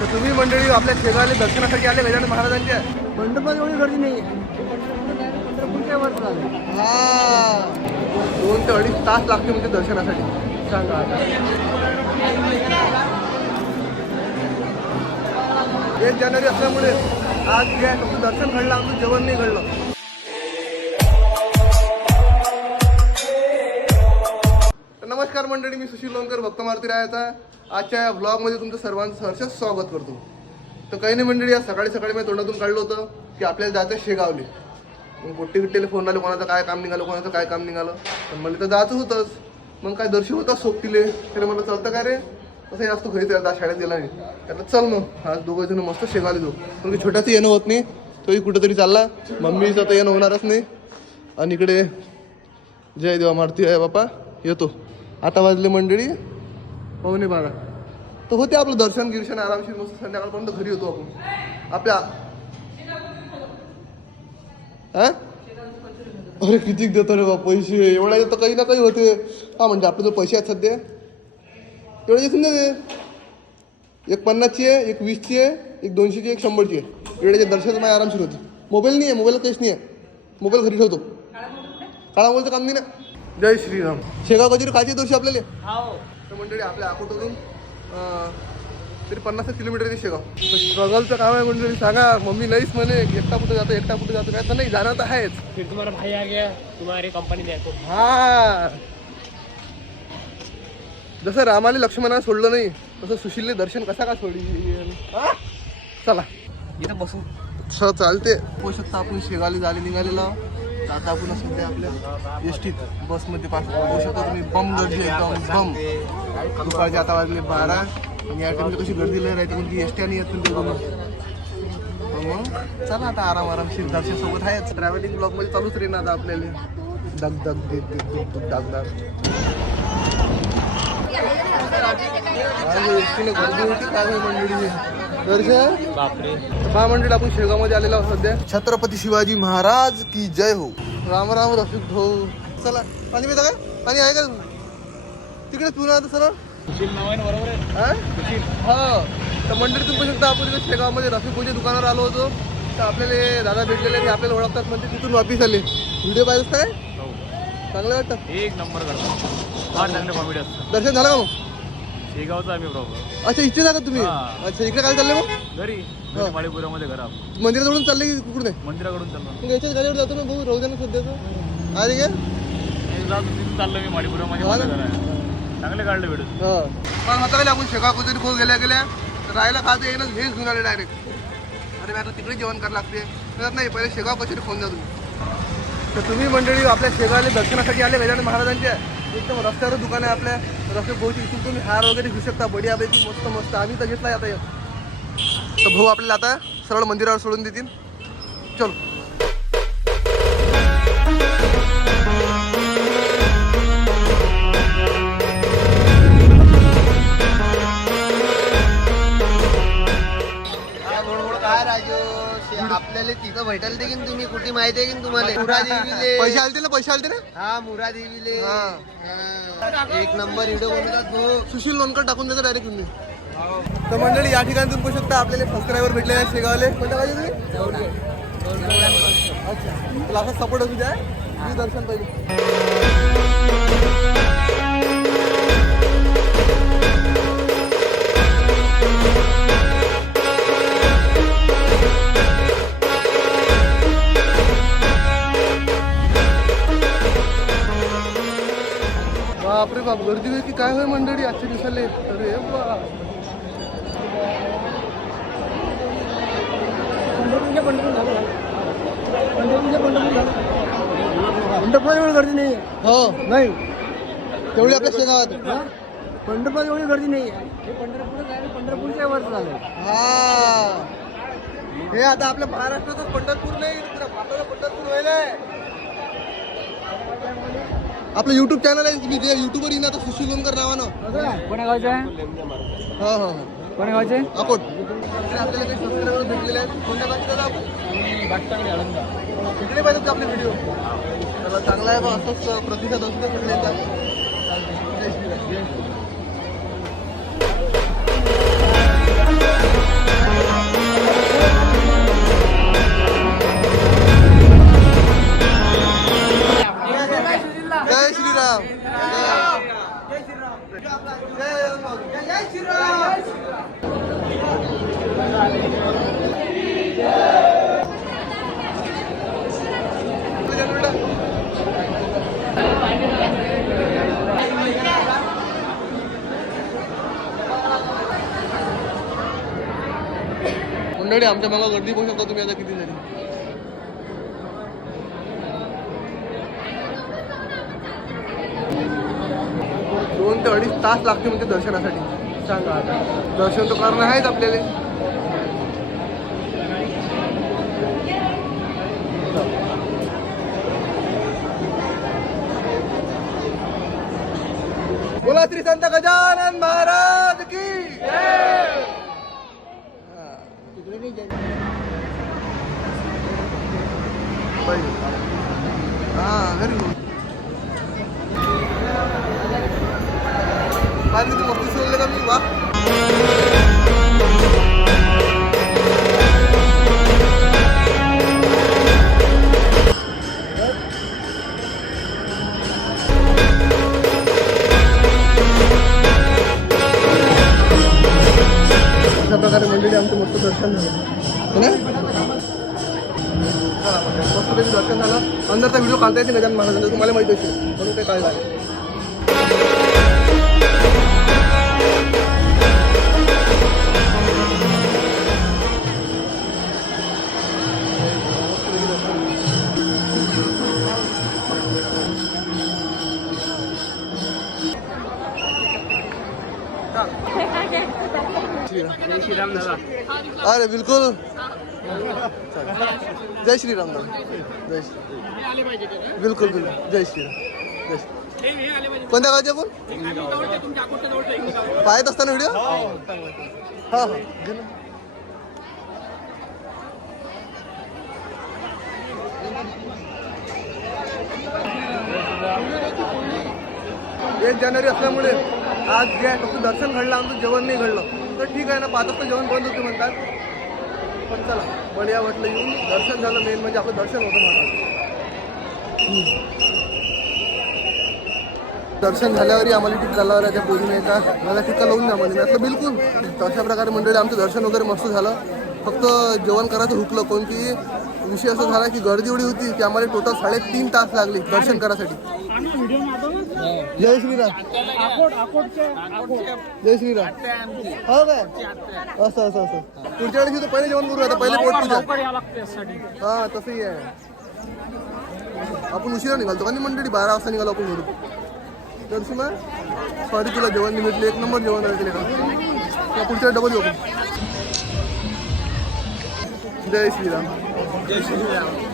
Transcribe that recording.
तर तुम्ही मंडळी आपल्या शेगावले दर्शनासाठी आले गजानन महाराजांच्या मंडपात एवढी गर्दी नाही. हा दोन ते अडीच तास लागते म्हणजे दर्शनासाठी. सांगा आता. एक जानेवारी असल्यामुळे आज घ्या आहे दर्शन घडलं आमचं जेवण नाही घडलं. तर नमस्कार मंडळी मी सुशील लोणकर भक्त मारुती रायाचा. आजच्या या ब्लॉगमध्ये तुमचं सर्वांचं सहर्ष स्वागत करतो. तर काही नाही मंडळी आज सकाळी सकाळी मी तोंडातून काढलं होतं की आपल्याला जायचं शेगावले. मग पोट्टी गिट्टीला फोन आले कोणाचं काय काम निघालं कोणाचं काय काम निघालं. तर मला तर जायचं होतंच. मग काय दर्शन होता सोबतीले. त्याला मला चालतं का रे? तसं असतो घरी त्याला शाळेत गेला नाही त्याला चल मग आज दोघं जण मस्त शेगावले जाऊ. पण की छोट्याचं येणं होत नाही. तोही कुठंतरी चालला. मम्मीचं तर येणं होणारच नाही. आणि इकडे जय देवा मारुती आहे बापा येतो. आता वाजले मंडळी. पाहुणे बारा तर होते आपलं दर्शन गिर्शन आरामशीर मस्त संध्याकाळपर्यंत घरी होतो आपण. आपल्या हा? अरे किती देतो रे बा पैसे? एवढ्या तर काही ना काही होते. हा म्हणजे आपले जो पैसे आहेत सध्या. तेवढे देतील ना ते एक पन्नासची आहे एक वीसची आहे एक दोनशेची एक शंभरची आहे. एवढ्याचे दर्शन माझ्या आरामशीर होते. मोबाईल नाही आहे मोबाईल काहीच नाही आहे. मोबाईल घरी ठेवतो. काळा मोबाईलचं काम नाही ना? जय श्रीराम. शेगाव कचेरी कायची दिवशी आपल्याला. मंडळी आपल्या अकोटवरून तरी पन्नास किलोमीटर आहे शेगाव. स्ट्रगलचं काम आहे मंडळी सांगा. मम्मी नाहीच म्हणे एकटा कुठे जातो एकटा कुठे जातो काय? तर नाही जाणार तर आहेच. फिर तुम्हारा भाई आ गया तुम्हारी कंपनी हा. जसं रामाने लक्ष्मणाला सोडलं नाही तसं सुशीलने दर्शन कसा का सोडली? हा? चला. इथं बसू. चालते शकता आपण शेगाली झाले निघालेलो आता आपण सध्या आपल्या एसटीत बसमध्ये पास होऊ शकता तुम्ही बम गर्दी एकदम बम दुपारचे आता वाजले बारा आणि या टाईमला कशी गर्दी लय राहते म्हणजे एस टी आणि येत तुमच्या मग चला आता आराम आराम आरामशीर दर्शनसोबत आहे ट्रॅव्हलिंग ब्लॉकमध्ये चालूच राहील आता आपल्याला दग दग देत देत दुग आणि दाग दाग गर्दी होती काय मंडळी दर्शन बापरे. हा मंडळी आपण शेगावमध्ये आलेलो आहोत सध्या. छत्रपती शिवाजी महाराज की जय हो. राम राम रफिक भाऊ. चला पाणी पिता काय? पाणी आहे का? तिकडे पिऊन आता सरळ ना बरोबर आहे? हा? हा. तर मंडळी तुम्ही पाहू शकता आपण इथे शेगावमध्ये रफिक भाऊच्या दुकानावर आलो होतो. तर आपल्याला हे दादा भेटलेले ते आपल्याला ओळखतात म्हणजे तिथून वापिस आले. व्हिडिओ पाहिजेच काय? चांगलं वाटतं. एक नंबर करतो फार चांगले कॉमेडी असतं. दर्शन झालं का मग? शेगावचा आम्ही प्रॉब्लेम अच्छा इथे जा का तुम्ही? हा. अच्छा इकडे काय चालले मग? घरी घरी माळीपुरामध्ये घरा. मंदिराजवळून चालले की कुठे मंदिराकडून चाललो. मग याच्याच गाडीवर जातो ना भाऊ राहू ना सध्याचं. अरे काय? एक जात तिथून चाललो मी माळीपुरामध्ये हा ना. माझं घर आहे चांगले काढले व्हिडिओ पण आता काय आपण शेगा कुठेतरी फोन गेल्या गेल्या तर राहायला खात येईनच हेच घेऊन आले डायरेक्ट अरे मॅडम तिकडे जेवण करायला लागते. तर नाही पहिले शेगाव कचेरी फोन द्या तुम्ही तर तुम्ही मंडळी आपल्या शेगावले दर्शनासाठी आले गजानन महाराजांच्या. एकदम रस्त्यावर दुकान आहे आपल्या. रस्त्या भाऊची इथून तुम्ही हार वगैरे घेऊ शकता. बढियापैकी मस्त मस्त. आम्ही तर घेतला आता तर भाऊ आपल्याला आता सरळ मंदिरावर सोडून देतील. चलो. दे की तुम्ही कुठे माहिती आहे की तुम्हाला? मुरा देवीले. पैसे आलते ना पैसे आलते ना? हा मुरा देवीले. एक नंबर व्हिडिओ बनवतात सुशील लोणकर टाकून देतो डायरेक्ट तुम्ही तर मंडळी या ठिकाणी तुम्ही पाहू शकता आपल्याला सबस्क्रायबर भेटले आहेत शेगावले. कोणत्या पाहिजे तुम्ही? अच्छा. तुला असा सपोर्ट असू द्या. दर्शन पाहिजे. होय मंडळी आजच्या दिवसाले अरे पंढरपूर एवढी गर्दी नाही हो. नाही. तेवढी आपल्या शेगावात पंढरपूर एवढी गर्दी नाही हे पंढरपूर आहे पंढरपूरच्या वर झालं हा. हे आता आपल्या महाराष्ट्रातच पंढरपूर नाही पंढरपूर व्हायलाय. आपलं युट्यूब चॅनल आहे तुम्ही जे युट्यूबवर येईन आता सुशील लोणकर नावानं. कोण्या गावचं? आहे हा हा हा. कोण्या गावचे? अकोट. आपल्याला काही सबस्क्रायबर भेटलेले आहेत कोणत्या आपण इकडे पाहिजे आपले व्हिडिओ चांगला आहे बा असंच प्रतिसाद असू दे मंडळी आमच्या मागं गर्दी पाहू शकता तुम्ही आता किती झाली. दोन ते अडीच तास लागते म्हणजे दर्शनासाठी. सांगा आता. दर्शन तर करणं आहेच आपल्याला. बोला श्री संत गजानन महाराज की. हा घरी. पाहिजे तू मस्त का मी? वा. मस्तपैकी दर्शन झालं. अंदरचा व्हिडिओ काढता येते गजानन महाराजांचा. तुम्हाला माहिती असेल. म्हणून ते काय झालं अरे बिलकुल. जय श्रीराम दादा. जय श्री बिलकुल बिलकुल. जय श्रीराम जय श्री कोणत्या गावचे आपण? पाहत असताना व्हिडिओ हा. हा. एक जानेवारी असल्यामुळे आज जे आहे फक्त दर्शन घडलं आमचं जेवण नाही घडलं. तर ठीक आहे ना पाच वाजता जेवण बंद होते म्हणतात. पण चला बढिया वाटलं येऊन दर्शन झालं मेन म्हणजे आपलं दर्शन होतं महाराज. दर्शन झाल्यावरही आम्हाला तिथे झाल्यावर त्या पोरीने का? मला टिका लावून द्या म्हणजे म्हटलं बिलकुल. तशा प्रकारे मंडळी आमचं दर्शन वगैरे मस्त झालं. फक्त जेवण करायचं हुकलं. कोण की विषय असा झाला की गर्दी एवढी होती की आम्हाला टोटल साडेतीन तास लागले दर्शन करायसाठी. जय श्रीराम जय श्रीराम हो काय असं असं असं पुढच्या वेळेस इथं पहिले जेवण करू आता पहिले पोट हा तसंही आहे आपण उशिरा निघालतो का मंडळी बारा वाजता निघालो आपण घरून। सॉरी तुला जेवण नाही भेटले एक नंबर जेवण का पुढच्या डबल येऊ. जय श्रीराम जय श्रीराम